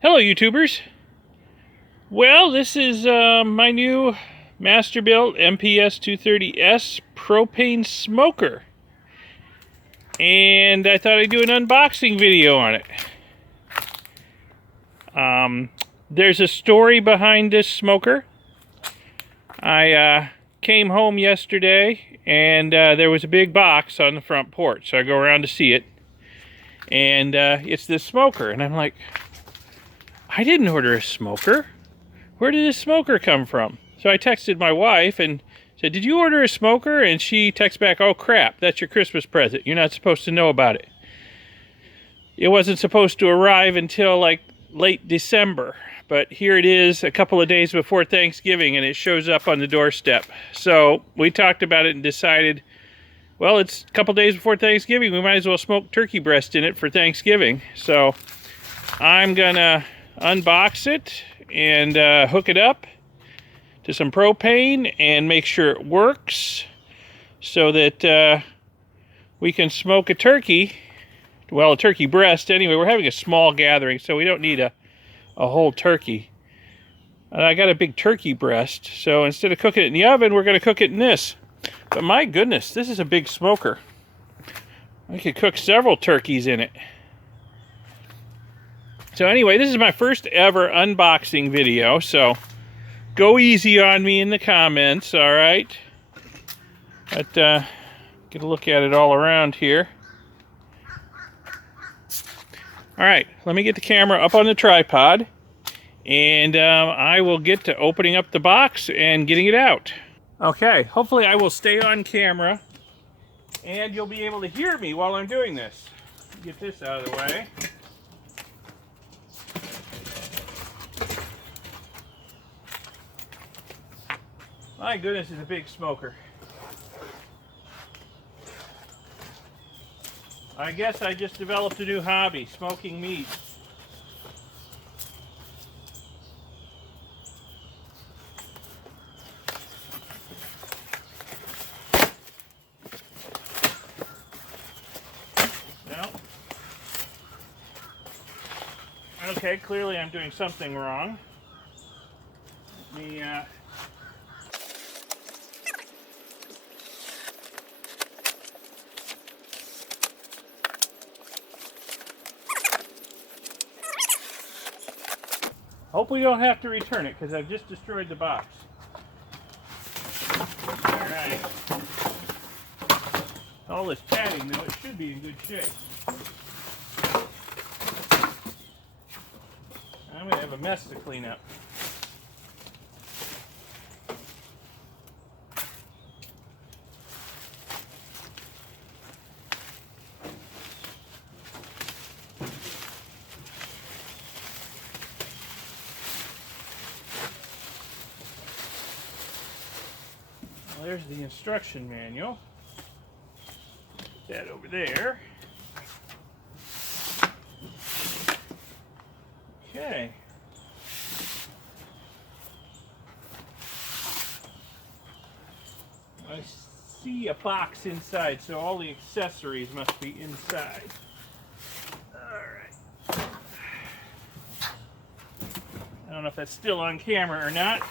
Hello, YouTubers. Well, this is my new Masterbuilt MPS 230S propane smoker. And I thought I'd do an unboxing video on it. There's a story behind this smoker. I came home yesterday and there was a big box on the front porch. So I go around to see it. And it's this smoker. And I'm like, I didn't order a smoker. Where did this smoker come from? So I texted my wife and said, did you order a smoker? And she texts back, oh crap, that's your Christmas present. You're not supposed to know about it. It wasn't supposed to arrive until like late December. But here it is a couple of days before Thanksgiving and it shows up on the doorstep. So we talked about it and decided, well, it's a couple days before Thanksgiving. We might as well smoke turkey breast in it for Thanksgiving. So I'm gonna unbox it and hook it up to some propane and make sure it works so that we can smoke a turkey. Well, a turkey breast. Anyway, we're having a small gathering, so we don't need a whole turkey. And I got a big turkey breast, so instead of cooking it in the oven, we're going to cook it in this. But my goodness, this is a big smoker. I could cook several turkeys in it. So anyway, this is my first ever unboxing video, so go easy on me in the comments, all right? But get a look at it all around here. All right, let me get the camera up on the tripod, and I will get to opening up the box and getting it out. Okay, hopefully I will stay on camera, and you'll be able to hear me while I'm doing this. Get this out of the way. My goodness, it's a big smoker. I guess I just developed a new hobby, smoking meat. No. Okay, clearly I'm doing something wrong. Let me hope we don't have to return it because I've just destroyed the box. Alright. All this padding though, it should be in good shape. I'm going to have a mess to clean up. There's the instruction manual. Put that over there. Okay. I see a box inside, so all the accessories must be inside. Alright. I don't know if that's still on camera or not.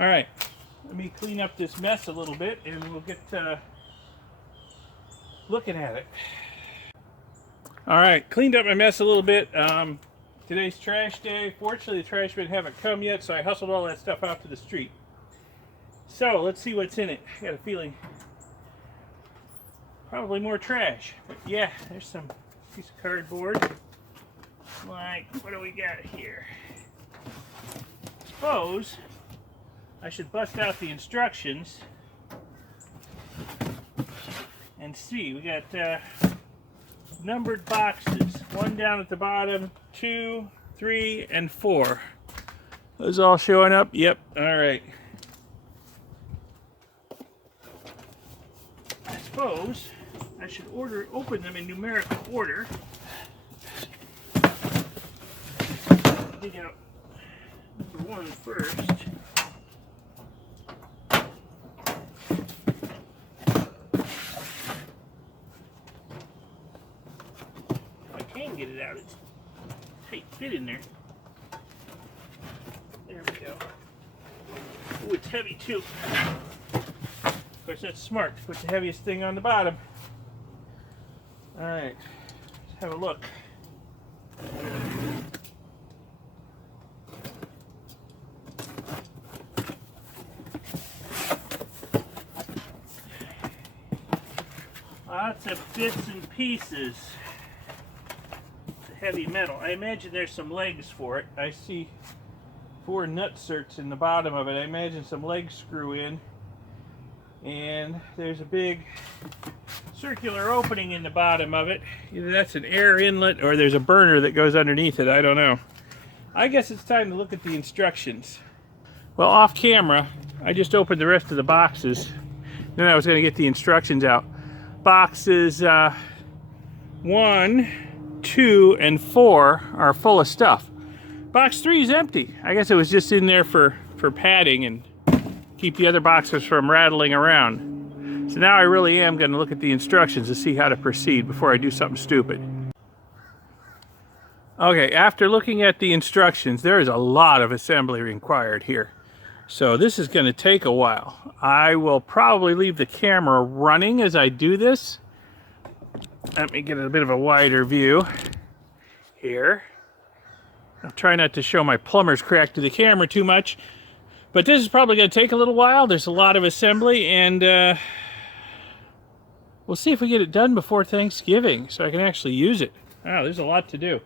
All right, let me clean up this mess a little bit and we'll get looking at it. All right, cleaned up my mess a little bit. Today's trash day. Fortunately, the trash men haven't come yet, so I hustled all that stuff out to the street. So let's see what's in it. I got a feeling probably more trash. But yeah, there's some piece of cardboard. Like, what do we got here? Suppose I should bust out the instructions and see. We got numbered boxes. 1 down at the bottom, 2, 3, and 4. Those all showing up? Yep. All right. I suppose I should open them in numerical order. Dig out number 1 first. it out. It's tight fit in there. There we go. Ooh, it's heavy too. Of course, that's smart to put the heaviest thing on the bottom. All right, let's have a look. Lots of bits and pieces. It's a heavy metal. I imagine there's some legs for it. I see 4 nutserts in the bottom of it. I imagine some legs screw in. And there's a big circular opening in the bottom of it. Either that's an air inlet or there's a burner that goes underneath it. I don't know. I guess it's time to look at the instructions. Well, off camera, I just opened the rest of the boxes. Then I was going to get the instructions out. Boxes 1, 2, and 4 are full of stuff. Box 3 is empty. I guess it was just in there for padding and keep the other boxes from rattling around. So now I really am going to look at the instructions to see how to proceed before I do something stupid. Okay, after looking at the instructions, there is a lot of assembly required here. So this is going to take a while. I will probably leave the camera running as I do this. Let me get a bit of a wider view here. I'll try not to show my plumber's crack to the camera too much. But this is probably going to take a little while. There's a lot of assembly, and we'll see if we get it done before Thanksgiving so I can actually use it. Wow, there's a lot to do.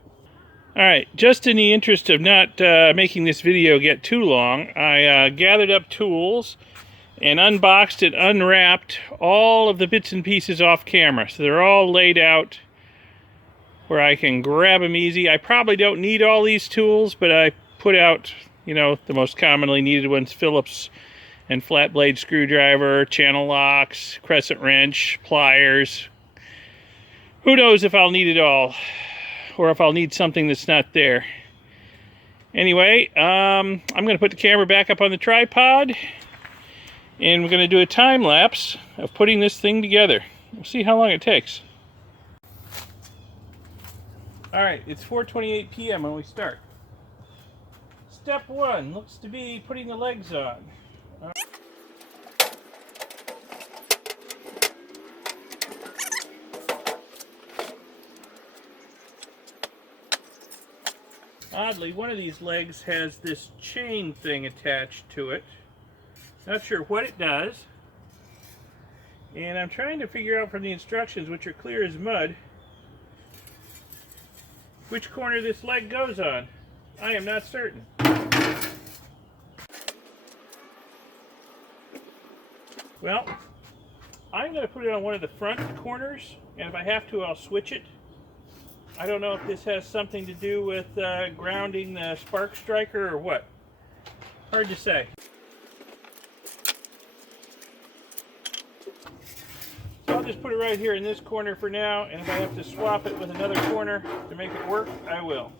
All right, just in the interest of not making this video get too long, I gathered up tools and unboxed and unwrapped all of the bits and pieces off camera. So they're all laid out where I can grab them easy. I probably don't need all these tools, but I put out, you know, the most commonly needed ones: Phillips and flat blade screwdriver, channel locks, crescent wrench, pliers. Who knows if I'll need it all, or if I'll need something that's not there. Anyway, I'm going to put the camera back up on the tripod, and we're going to do a time lapse of putting this thing together. We'll see how long it takes. All right, it's 4:28 p.m. when we start. Step 1 looks to be putting the legs on. Oddly, one of these legs has this chain thing attached to it. Not sure what it does. And I'm trying to figure out from the instructions, which are clear as mud, which corner this leg goes on. I am not certain. Well, I'm going to put it on one of the front corners, and if I have to, I'll switch it. I don't know if this has something to do with grounding the spark striker or what. Hard to say. So I'll just put it right here in this corner for now, and if I have to swap it with another corner to make it work, I will.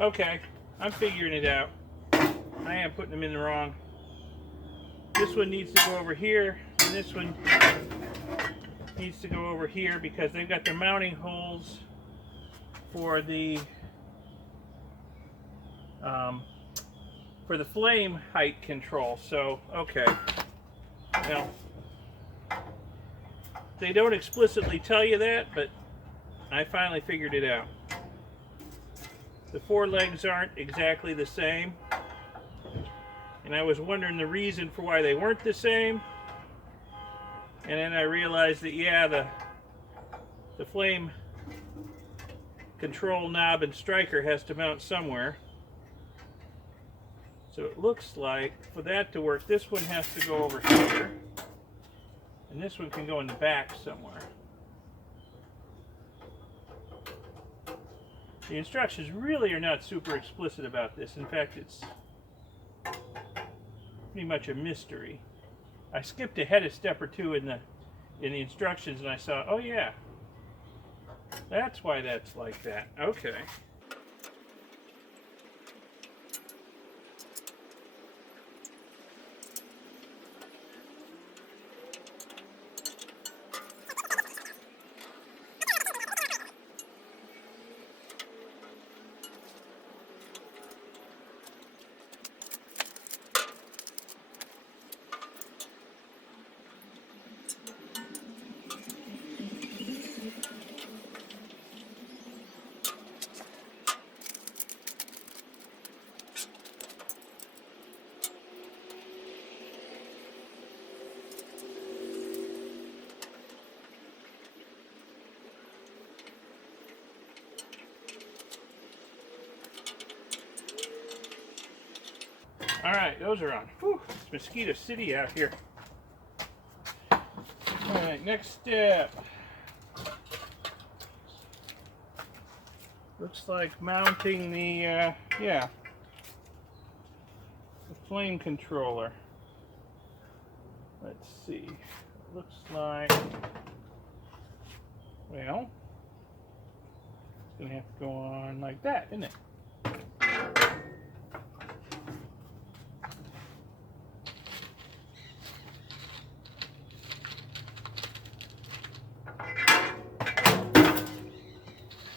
Okay, I'm figuring it out. I am putting them in the wrong. This one needs to go over here, and this one needs to go over here because they've got the mounting holes for the flame height control. So, okay. Now, they don't explicitly tell you that, but I finally figured it out. The 4 legs aren't exactly the same, and I was wondering the reason for why they weren't the same, and then I realized that, yeah, the flame control knob and striker has to mount somewhere. So it looks like for that to work, this one has to go over here, and this one can go in the back somewhere. The instructions really are not super explicit about this. In fact, it's pretty much a mystery. I skipped ahead a step or two in the instructions, and I saw, oh yeah, that's why that's like that. Okay. Alright, those are on. Whew, it's Mosquito City out here. Alright, next step. Looks like mounting the, the flame controller. Let's see. Looks like, well, it's going to have to go on like that, isn't it?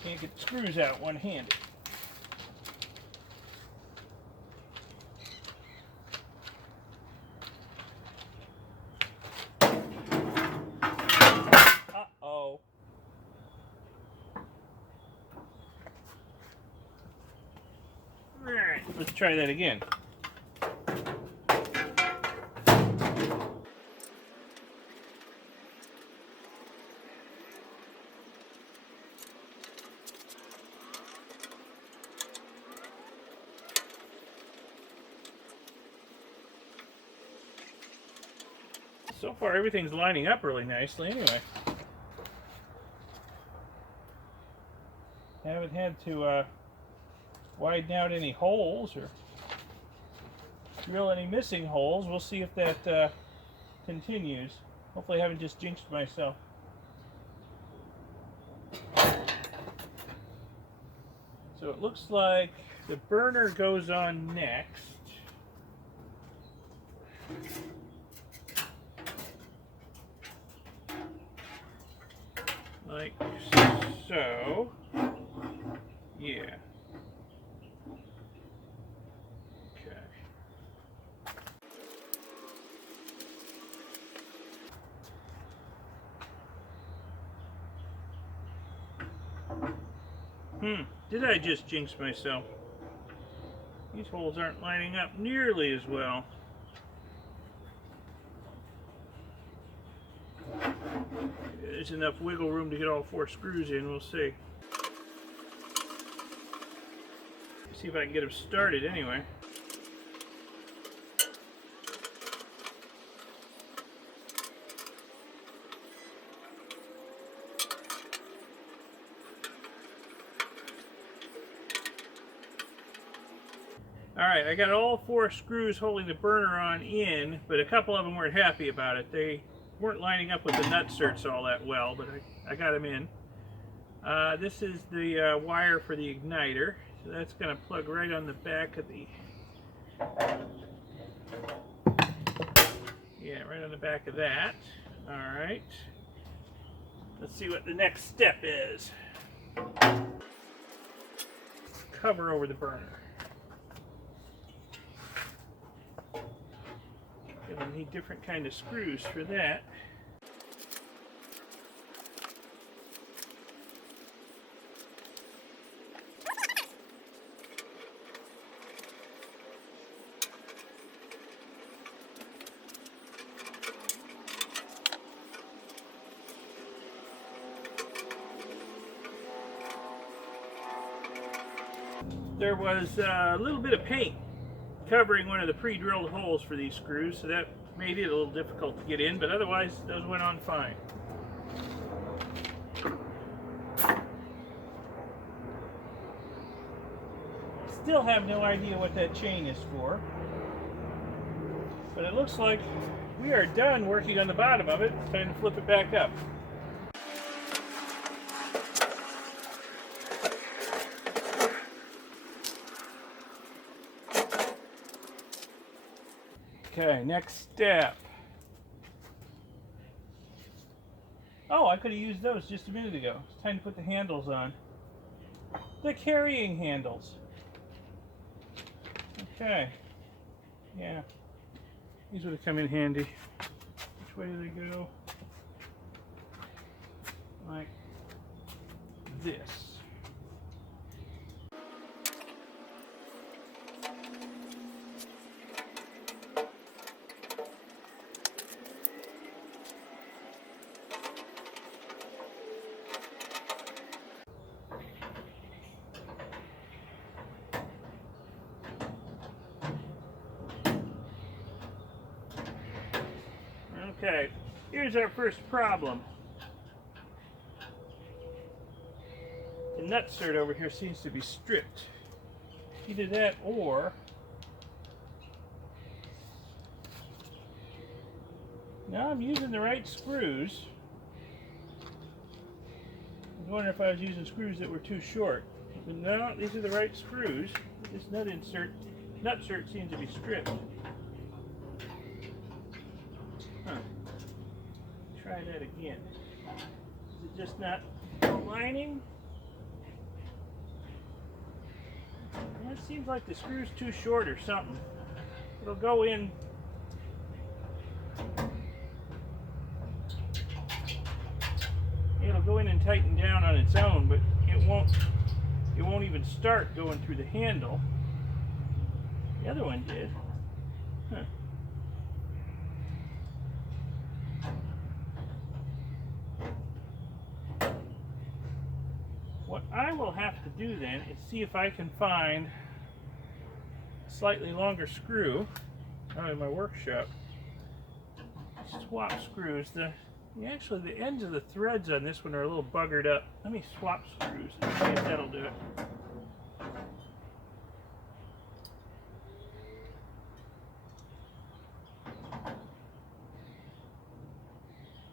Can't get the screws out one-handed. Uh-oh. Alright, let's try that again. So far, everything's lining up really nicely anyway. Haven't had to widen out any holes or drill any missing holes. We'll see if that continues. Hopefully I haven't just jinxed myself. So it looks like the burner goes on next. Like so. Yeah. Okay. Did I just jinx myself? These holes aren't lining up nearly as well. There's enough wiggle room to get all 4 screws in, we'll see. See if I can get them started anyway. Alright, I got all 4 screws holding the burner on in, but a couple of them weren't happy about it. They weren't lining up with the nut certs all that well, but I got them in. This is the wire for the igniter, so that's going to plug right on the back of the, right on the back of that. Alright, let's see what the next step is. Cover over the burner. Gonna need different kind of screws for that. There was a little bit of paint covering one of the pre-drilled holes for these screws, so that made it a little difficult to get in, but otherwise those went on fine. Still have no idea what that chain is for. But it looks like we are done working on the bottom of it. It's time to flip it back up. Okay, next step. Oh, I could have used those just a minute ago. It's time to put the handles on. The carrying handles. Okay. Yeah. These would have come in handy. Which way do they go? Like this. Okay, here's our first problem. The nutsert over here seems to be stripped. Either that or... Now I'm using the right screws. I was wondering if I was using screws that were too short. But no, these are the right screws. This nutsert seems to be stripped. Huh. Try that again. Is it just not aligning? Well, it seems like the screw's too short or something. It'll go in. It'll go in and tighten down on its own, but it won't even start going through the handle. The other one did. Huh. What I will have to do then is see if I can find a slightly longer screw out in my workshop. Swap screws. Actually, the ends of the threads on this one are a little buggered up. Let me swap screws and see if that'll do it.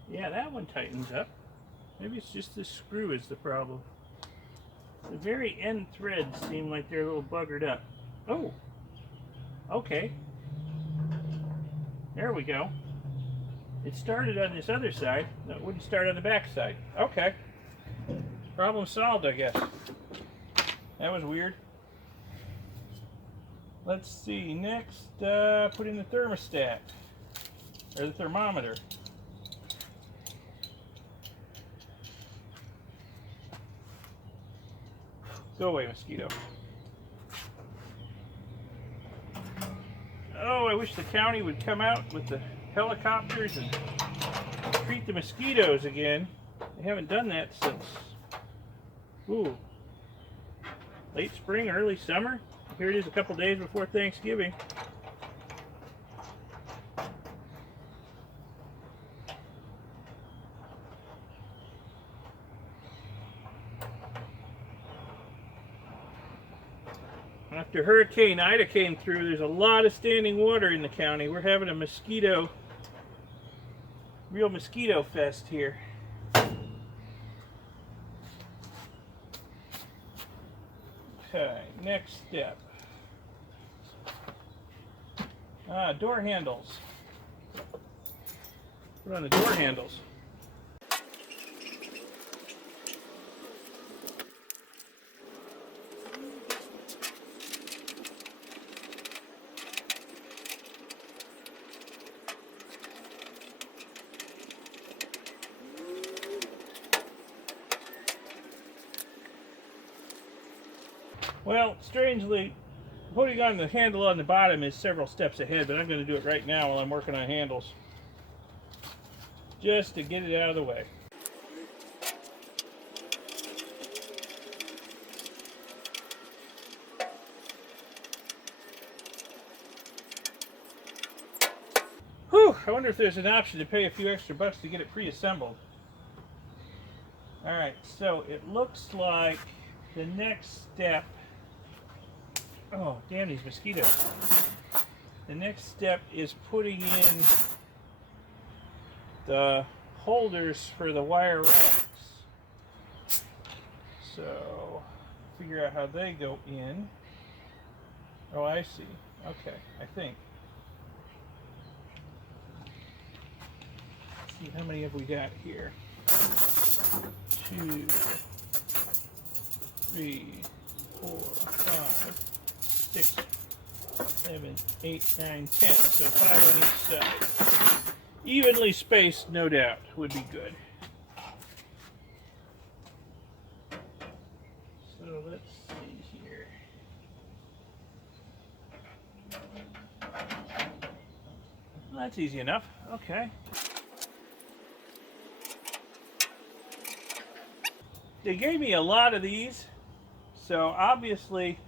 Yeah, that one tightens up. Maybe it's just this screw is the problem. The very end threads seem like they're a little buggered up. Oh, okay. There we go. It started on this other side. No, it wouldn't start on the back side. Okay. Problem solved, I guess. That was weird. Let's see. Next, put in the thermostat. Or the thermometer. Go away, mosquito. Oh, I wish the county would come out with the helicopters and treat the mosquitoes again. They haven't done that since, late spring, early summer. Here it is a couple days before Thanksgiving. After Hurricane Ida came through, there's a lot of standing water in the county. We're having a real mosquito fest here. Okay, next step. Door handles. Put on the door handles. Well, strangely, putting on the handle on the bottom is several steps ahead, but I'm going to do it right now while I'm working on handles. Just to get it out of the way. Whew, I wonder if there's an option to pay a few extra bucks to get it pre-assembled. Alright, so it looks like the next step Oh, damn these mosquitoes. The next step is putting in the holders for the wire racks. So, figure out how they go in. Oh, I see. Okay, I think. Let's see, how many have we got here? 2, 3, 4, 5, 6, 7, 8, 9, 10. So 5 on each side. Evenly spaced, no doubt, would be good. So let's see here. Well, that's easy enough. Okay. They gave me a lot of these, so obviously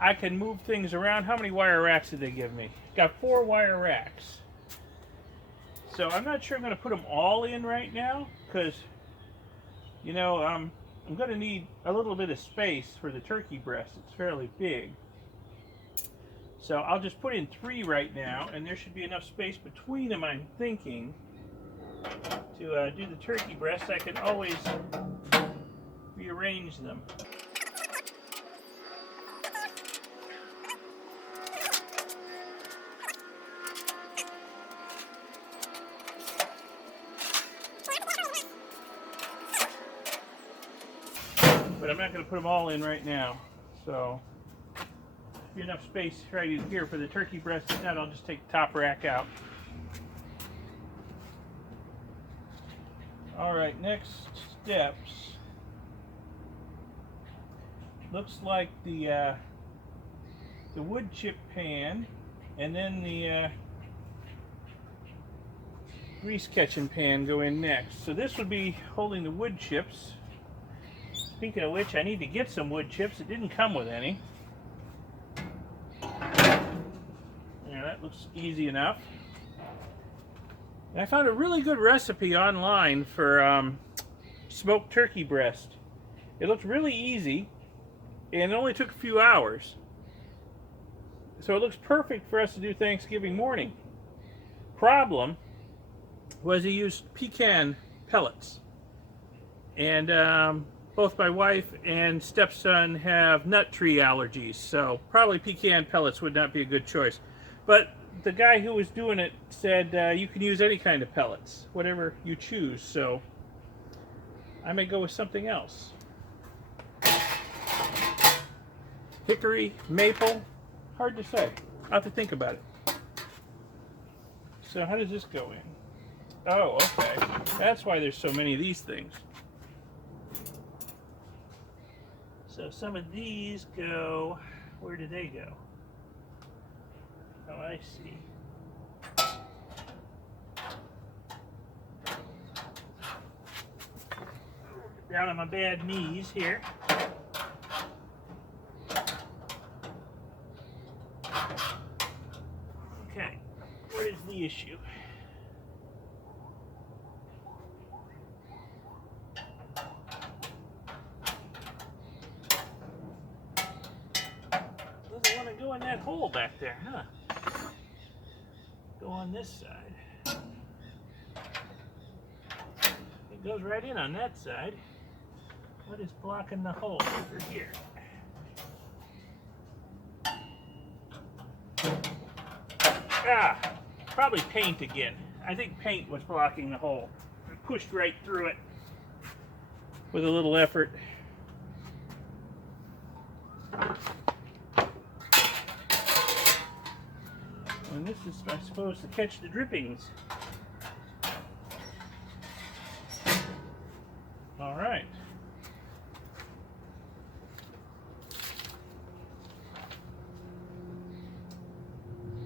I can move things around. How many wire racks did they give me? Got 4 wire racks. So I'm not sure I'm going to put them all in right now, because, you know, I'm going to need a little bit of space for the turkey breast. It's fairly big. So I'll just put in 3 right now, and there should be enough space between them, I'm thinking, to do the turkey breast. I can always rearrange them. But I'm not going to put them all in right now. So, be enough space right in here for the turkey breast. If not, I'll just take the top rack out. Alright, next steps. Looks like the wood chip pan, and then the grease catching pan go in next. So this would be holding the wood chips. Speaking of which, I need to get some wood chips. It didn't come with any. Yeah, that looks easy enough. And I found a really good recipe online for smoked turkey breast. It looked really easy, and it only took a few hours. So it looks perfect for us to do Thanksgiving morning. Problem was he used pecan pellets. And both my wife and stepson have nut tree allergies, so probably pecan pellets would not be a good choice. But the guy who was doing it said you can use any kind of pellets, whatever you choose, so I may go with something else. Hickory, maple, hard to say. I'll have to think about it. So how does this go in? Oh, okay. That's why there's so many of these things. So some of these go, where do they go? Oh, I see. Down on my bad knees here. Okay, what is the issue? Doesn't want to go in that hole back there, huh? Go on this side. It goes right in on that side. What is blocking the hole over here? Ah, probably paint again. I think paint was blocking the hole. I pushed right through it with a little effort. And this is supposed to catch the drippings. All right.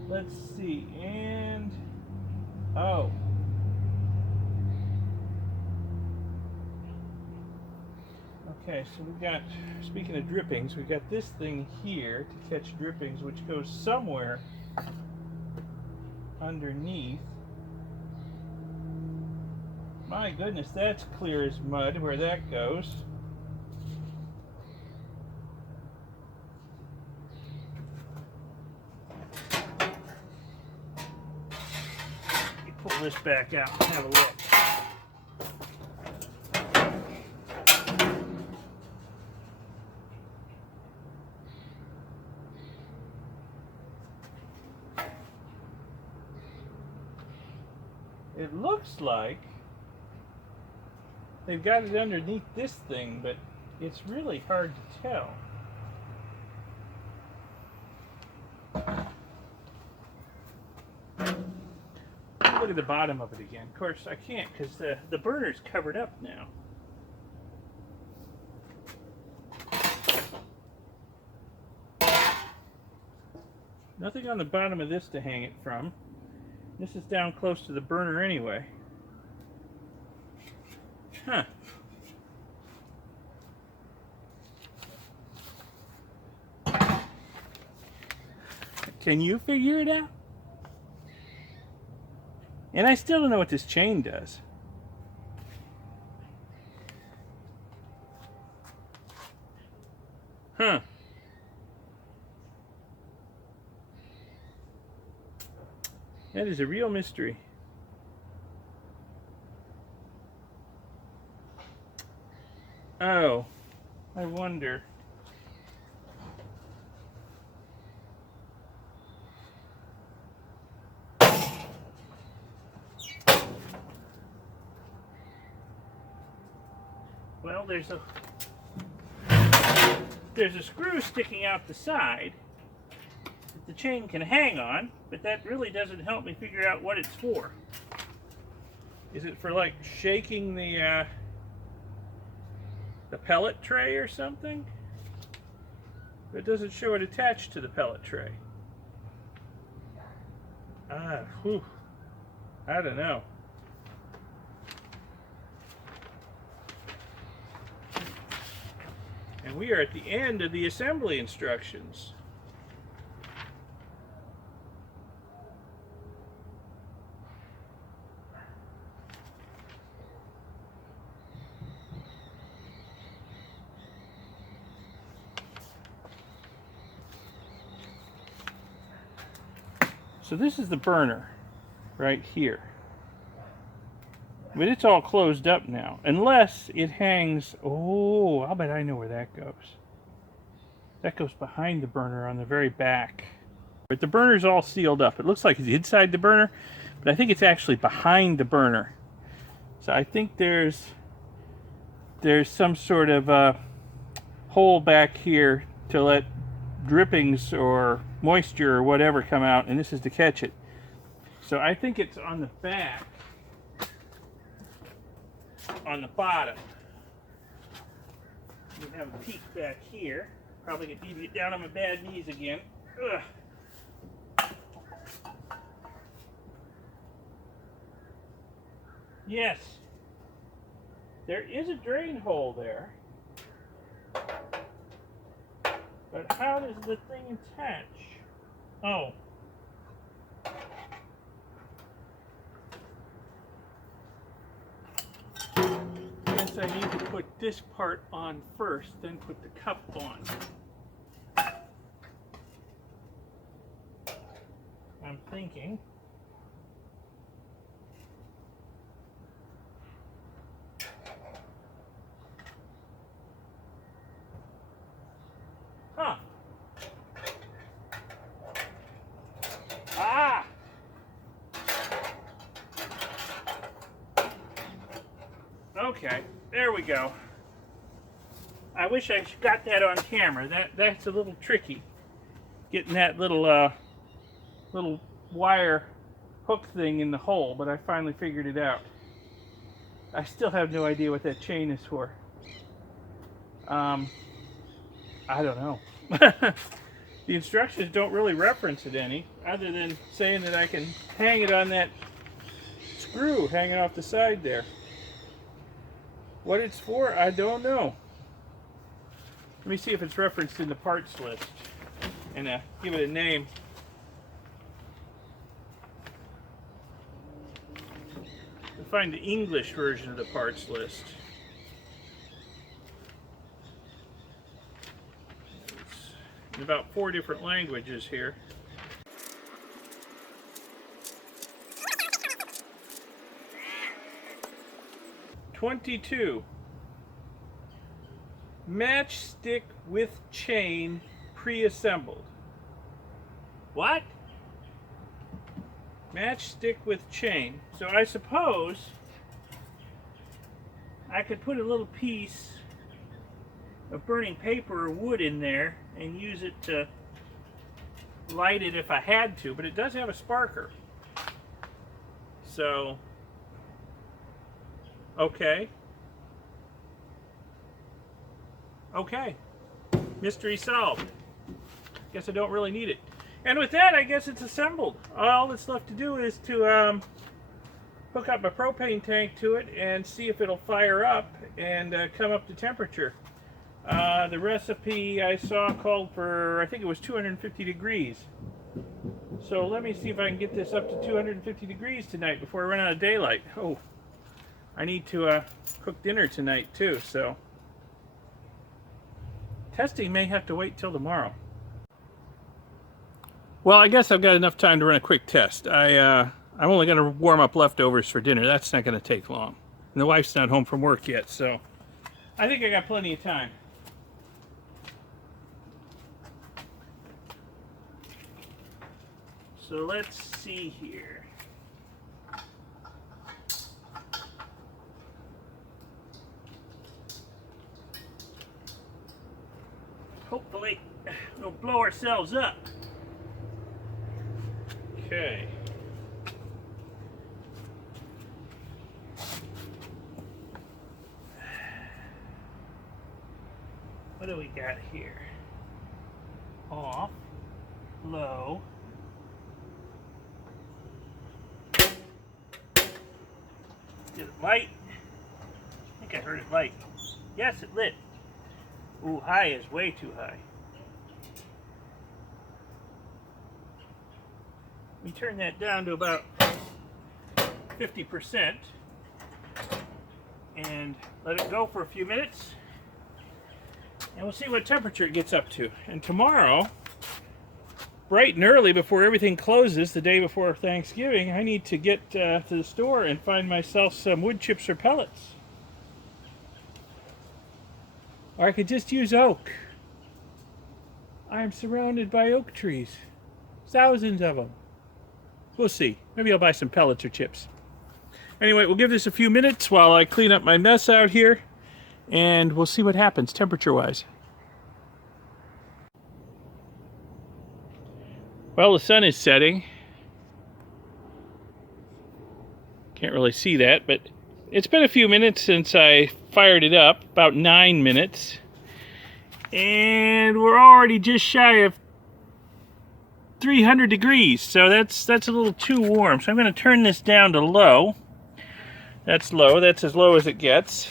Let's see, and oh. Okay, so we got, speaking of drippings, we got this thing here to catch drippings, which goes somewhere underneath. My goodness, that's clear as mud where that goes. pull this back out and have a look. It looks like they've got it underneath this thing, but it's really hard to tell. Look at the bottom of it again. Of course, I can't because the burner's covered up now. Nothing on the bottom of this to hang it from. This is down close to the burner anyway. Huh. Can you figure it out? And I still don't know what this chain does. Huh. That is a real mystery. Oh, I wonder. Well, there's a screw sticking out the side that the chain can hang on, but that really doesn't help me figure out what it's for. Is it for like shaking the pellet tray or something? But it doesn't show it attached to the pellet tray. I don't know. And we are at the end of the assembly instructions. So this is the burner right here. But it's all closed up now, unless it hangs. Oh, I'll bet I know where that goes. That goes behind the burner on the very back. But the burner's all sealed up. It looks like it's inside the burner, but I think it's actually behind the burner. So I think there's some sort of hole back here to let drippings or moisture or whatever come out, and this is to catch it. So I think it's on the back. On the bottom. We have a peek back here. Probably need to get down on my bad knees again. Ugh. Yes. There is a drain hole there. But how does the thing attach? Oh. I need to put this part on first, then put the cup on. I'm thinking. Huh. Ah! Okay. There we go. I wish I got that on camera. That's a little tricky. Getting that little wire hook thing in the hole, but I finally figured it out. I still have no idea what that chain is for. I don't know. The instructions don't really reference it any, other than saying that I can hang it on that screw hanging off the side there. What it's for, I don't know. Let me see if it's referenced in the parts list and give it a name. I'll find the English version of the parts list. It's in about 4 different languages here. 22. Matchstick with chain pre-assembled. What? Matchstick with chain. So I suppose I could put a little piece of burning paper or wood in there and use it to light it if I had to, but it does have a sparker. So, okay. Okay. Mystery solved. Guess I don't really need it. And with that, I guess it's assembled. All that's left to do is to hook up my propane tank to it and see if it'll fire up and come up to temperature. The recipe I saw called for, I think it was 250 degrees. So let me see if I can get this up to 250 degrees tonight before I run out of daylight. Oh, I need to cook dinner tonight too, so testing may have to wait till tomorrow. Well, I guess I've got enough time to run a quick test. I'm only going to warm up leftovers for dinner. That's not going to take long. And the wife's not home from work yet, so I think I got plenty of time. So let's see here. Hopefully we'll blow ourselves up. Okay. What do we got here? Off, low. Did it light? I think I heard it light. Yes, it lit. Ooh, high is way too high. We turn that down to about 50% and let it go for a few minutes, and we'll see what temperature it gets up to. And tomorrow, bright and early before everything closes, the day before Thanksgiving, I need to get to the store and find myself some wood chips or pellets. Or I could just use oak. I am surrounded by oak trees. Thousands of them. We'll see. Maybe I'll buy some pellets or chips. Anyway, we'll give this a few minutes while I clean up my mess out here, and we'll see what happens temperature-wise. Well, the sun is setting. Can't really see that, but it's been a few minutes since I fired it up, about 9 minutes. And we're already just shy of 300 degrees, so that's a little too warm. So I'm going to turn this down to low. That's low. That's as low as it gets.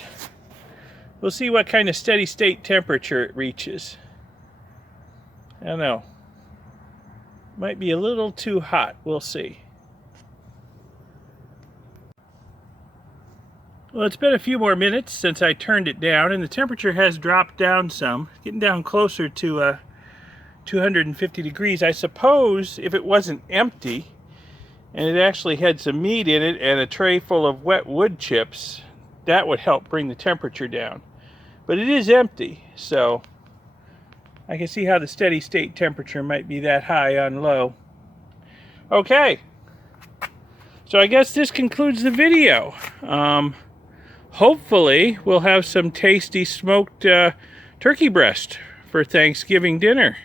We'll see what kind of steady state temperature it reaches. I don't know. Might be a little too hot. We'll see. Well, it's been a few more minutes since I turned it down, and the temperature has dropped down some, getting down closer to 250 degrees. I suppose if it wasn't empty and it actually had some meat in it and a tray full of wet wood chips, that would help bring the temperature down. But it is empty, so I can see how the steady state temperature might be that high on low. Okay, so I guess this concludes the video. Hopefully we'll have some tasty smoked turkey breast for Thanksgiving dinner.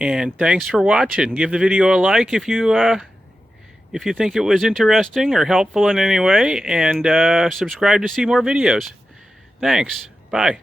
And thanks for watching. Give the video a like if you think it was interesting or helpful in any way, and subscribe to see more videos. Thanks. Bye.